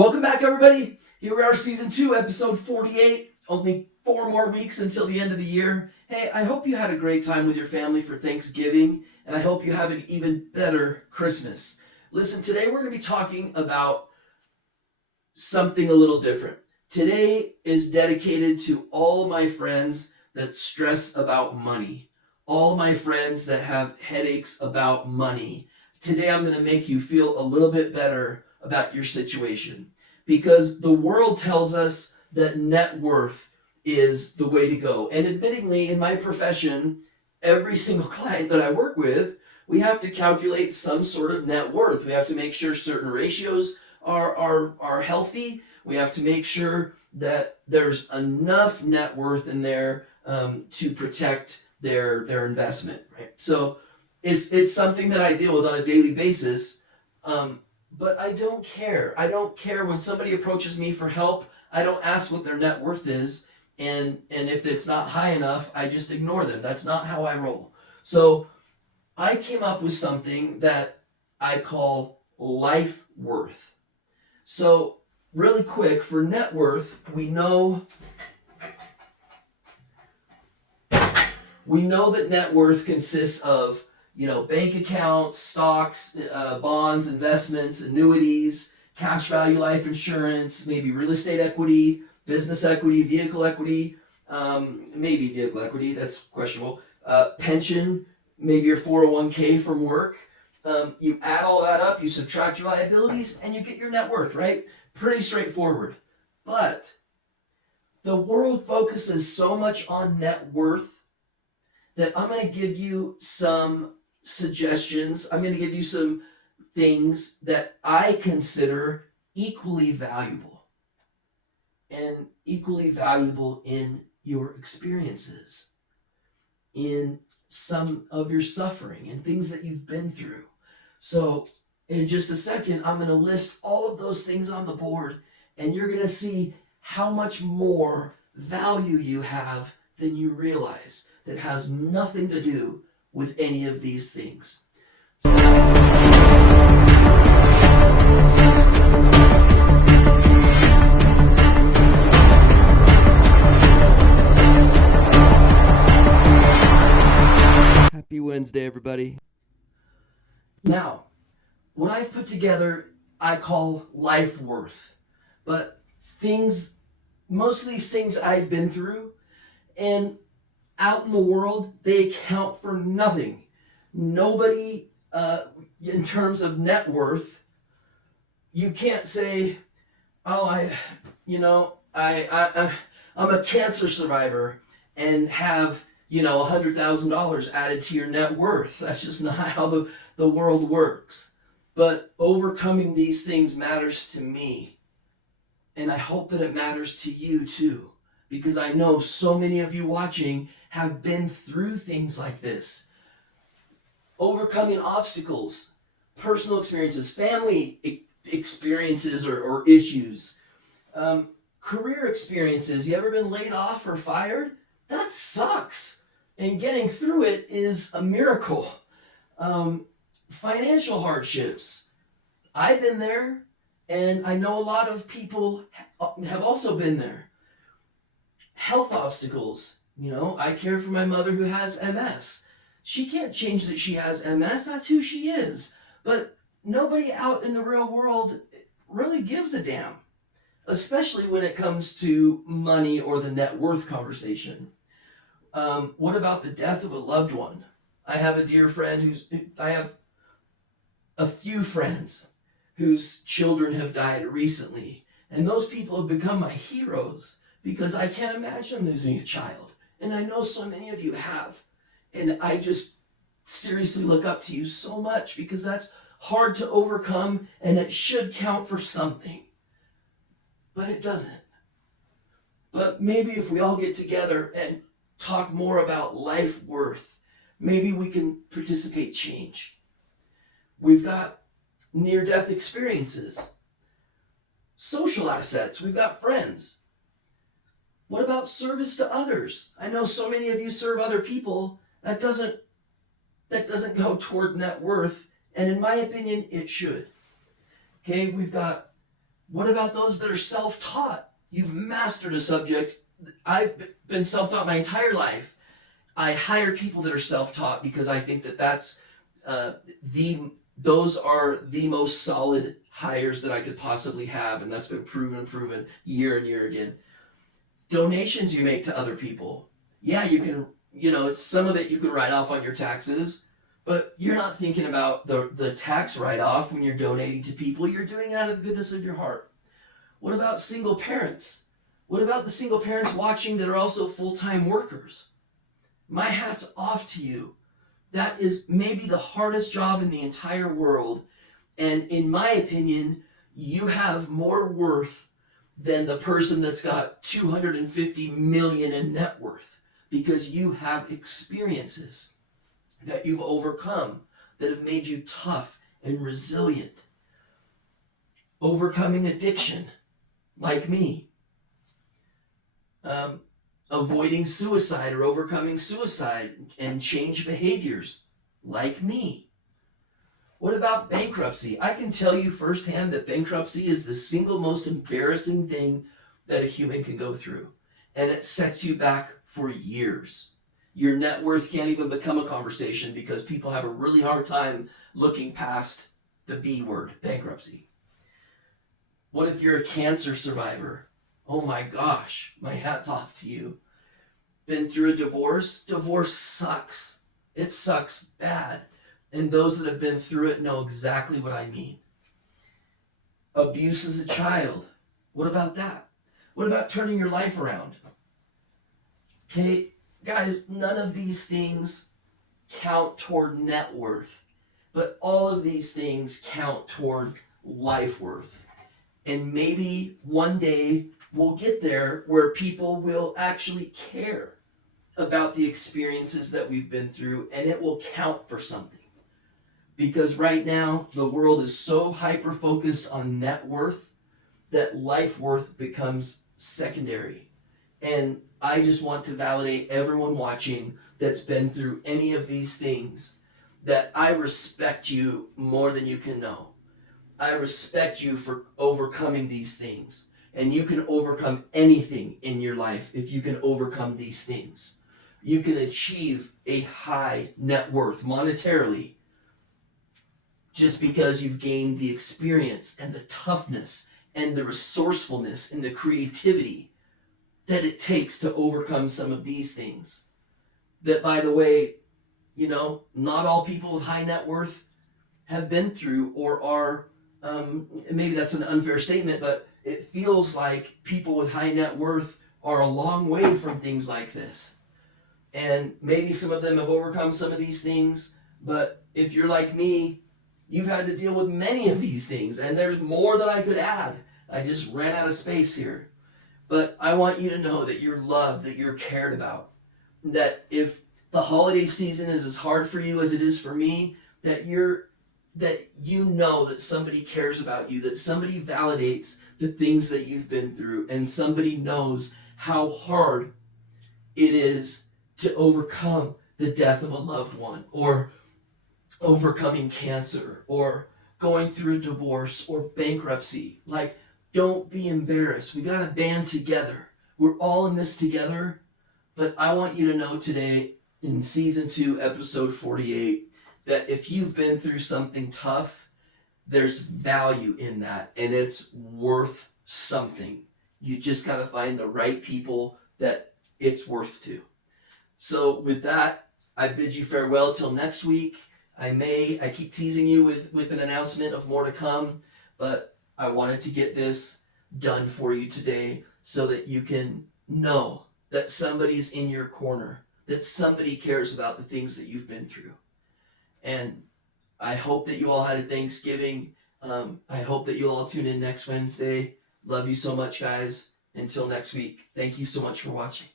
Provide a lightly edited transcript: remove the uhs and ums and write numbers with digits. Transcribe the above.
Welcome back, everybody. Here we are, season 2, episode 48. Only 4 more weeks until the end of the year. Hey, I hope you had a great time with your family for Thanksgiving, and I hope you have an even better Christmas. Listen, today we're going to be talking about something a little different. Today is dedicated to all my friends that stress about money, all my friends that have headaches about money. Today I'm going to make you feel a little bit better about your situation, because the world tells us that net worth is the way to go. And admittingly, in my profession, every single client that I work with, we have to calculate some sort of net worth. We have to make sure certain ratios are healthy. We have to make sure that there's enough net worth in there to protect their investment, right? So it's something that I deal with on a daily basis. But I don't care. I don't care when somebody approaches me for help. I don't ask what their net worth is. And if it's not high enough, I just ignore them. That's not how I roll. So I came up with something that I call life worth. So really quick, for net worth, we know that net worth consists of bank accounts, stocks, bonds, investments, annuities, cash value life insurance, maybe real estate equity, business equity, vehicle equity, maybe vehicle equity, that's questionable, pension, maybe your 401k from work. You add all that up, you subtract your liabilities, and you get your net worth, right? Pretty straightforward. But the world focuses so much on net worth that I'm going to give you some suggestions. I'm going to give you some things that I consider equally valuable, and equally valuable in your experiences, in some of your suffering and things that you've been through. So in just a second, I'm going to list all of those things on the board, and you're going to see how much more value you have than you realize, that has nothing to do with any of these things. Happy Wednesday, everybody. Now, what I've put together, I call life worth. But most of these things I've been through, and out in the world, they account for nothing. Nobody, in terms of net worth, you can't say, oh, I'm a cancer survivor and have, $100,000 added to your net worth. That's just not how the world works. But overcoming these things matters to me. And I hope that it matters to you too, because I know so many of you watching have been through things like this. Overcoming obstacles, personal experiences, family experiences or issues, career experiences. You ever been laid off or fired? That sucks. And getting through it is a miracle. Financial hardships. I've been there, and I know a lot of people have also been there. Health obstacles. I care for my mother who has MS. She can't change that she has MS. That's who she is. But nobody out in the real world really gives a damn, especially when it comes to money or the net worth conversation. What about the death of a loved one? I have a dear friend I have a few friends whose children have died recently, and those people have become my heroes because I can't imagine losing a child. And I know so many of you have. And I just seriously look up to you so much, because that's hard to overcome, and it should count for something. But it doesn't. But maybe if we all get together and talk more about life worth, maybe we can participate change. We've got near-death experiences, social assets, we've got friends. What about service to others? I know so many of you serve other people. That doesn't go toward net worth, and in my opinion, it should. Okay, we've got What about those that are self-taught? You've mastered a subject. I've been self-taught my entire life. I hire people that are self-taught because I think that that's those are the most solid hires that I could possibly have, and that's been proven year and year again. Donations you make to other people, yeah, you can, some of it you can write off on your taxes, but you're not thinking about the tax write-off when you're donating to people. You're doing it out of the goodness of your heart. What about single parents? What about the single parents watching that are also full-time workers? My hat's off to you. That is maybe the hardest job in the entire world. And in my opinion, you have more worth than the person that's got 250 million in net worth, because you have experiences that you've overcome that have made you tough and resilient. Overcoming addiction, like me. Avoiding suicide or overcoming suicide and change behaviors, like me. What about bankruptcy? I can tell you firsthand that bankruptcy is the single most embarrassing thing that a human can go through. And it sets you back for years. Your net worth can't even become a conversation because people have a really hard time looking past the B word, bankruptcy. What if you're a cancer survivor? Oh my gosh, my hat's off to you. Been through a divorce? Divorce sucks. It sucks bad. And those that have been through it know exactly what I mean. Abuse as a child. What about that? What about turning your life around? Okay, guys, none of these things count toward net worth, but all of these things count toward life worth. And maybe one day we'll get there where people will actually care about the experiences that we've been through, and it will count for something. Because right now, the world is so hyper-focused on net worth that life worth becomes secondary. And I just want to validate everyone watching that's been through any of these things, that I respect you more than you can know. I respect you for overcoming these things. And you can overcome anything in your life if you can overcome these things. You can achieve a high net worth monetarily just because you've gained the experience and the toughness and the resourcefulness and the creativity that it takes to overcome some of these things. That, by the way, not all people with high net worth have been through or are, maybe that's an unfair statement, but it feels like people with high net worth are a long way from things like this. And maybe some of them have overcome some of these things, but if you're like me, you've had to deal with many of these things, and there's more that I could add. I just ran out of space here. But I want you to know that you're loved, that you're cared about, that if the holiday season is as hard for you as it is for me, that you know that somebody cares about you, that somebody validates the things that you've been through, and somebody knows how hard it is to overcome the death of a loved one, or overcoming cancer, or going through a divorce or bankruptcy. Like, don't be embarrassed. We gotta band together. We're all in this together. But I want you to know today, in season 2, episode 48, that if you've been through something tough, there's value in that, and it's worth something. You just gotta find the right people that it's worth to. So with that, I bid you farewell till next week. I keep teasing you with an announcement of more to come, but I wanted to get this done for you today so that you can know that somebody's in your corner, that somebody cares about the things that you've been through. And I hope that you all had a Thanksgiving. I hope that you'll all tune in next Wednesday. Love you so much, guys. Until next week, thank you so much for watching.